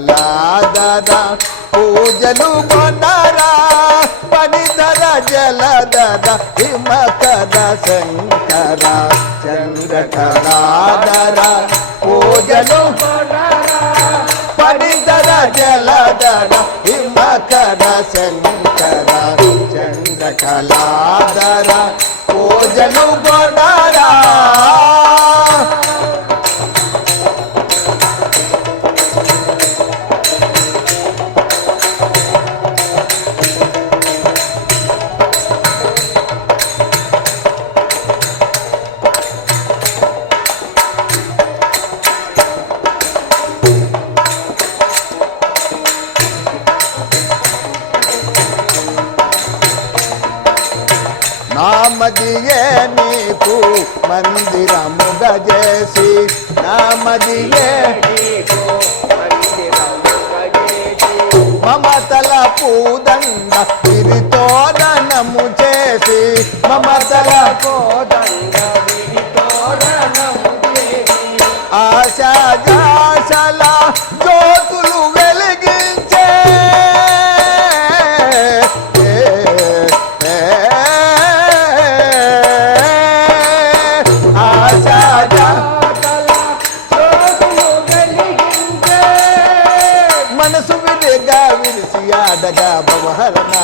చంద్రకళాధర పూజలు కొనరా పనిధర జలధర హిమకర శంకర చంద్రకళాధర పూజలు పనిధర జలధర హిమకర శంకర చంద్రకళాధర పూజలు కొనరా నామదియే నీకు మందిరముగా చేసి నామదియే నీకు మందిరముగా చేసి మమతల పూదండ విరితోరణము చేసి మమతల పూదండ విరితోరణము చేసి ఆశా జాశల జ్యోతులు వెలిగించే మనసు విడిగా విరిసి ఆడగా భవహరణ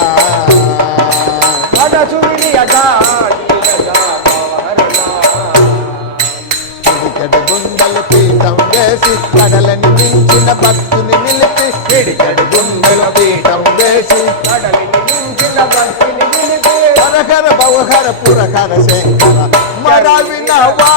మనసు విడిగా పిడికడు గుండెలు పీఠం వేసి కడలని మించిన భక్తుని నిలిపి పిడికడు గుండెలు పీఠం వేసి కడలని మించిన భక్తుని నిలిపి హరహర భవహర పురహర శంకర మర వినవా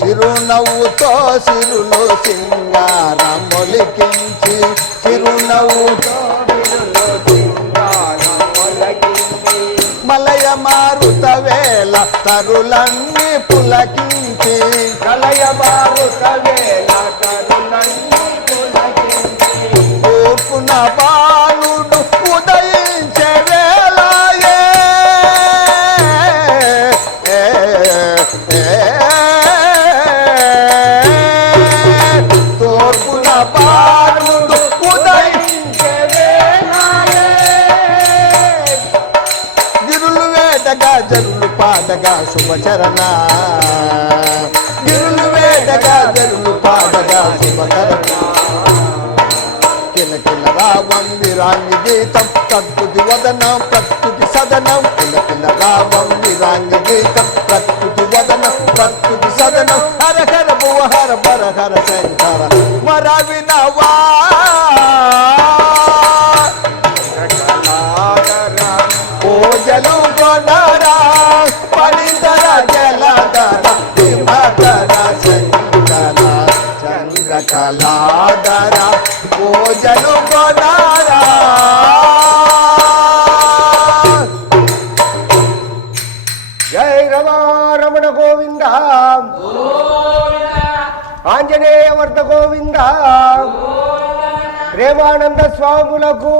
చిరునవ్వుతో సిరులో సింగారం మొలికించి చిరునవ్వుతో మలయ మారుత వేళ తరులన్నీ పులకించి కలయ మారుత వేళ తరులన్నీ పులకించి తూర్పున బాలుడు ఉదయించే వేళయే జరులు పాడగా శుభచరణ గిరులు వేడగా జరులు పాడగా శుభచరణ కిలకిల రావం విరాంగి గీతం ప్రకృతి వదనం ప్రకృతి సదనం కిలకిల రావం విరాంగి గీతం ప్రకృతి వదనం ప్రకృతి సదనం హరహర భువహర బరహర శంకర మర వినవా పూజలు కొనరా పనిధర జలధర హిమకర శంకర చంద్రకళాధర పూజలు కొనరా జై రమణ గోవింద ఆంజనేయ వర్ధ గోవింద ప్రేమానంద స్వాములకు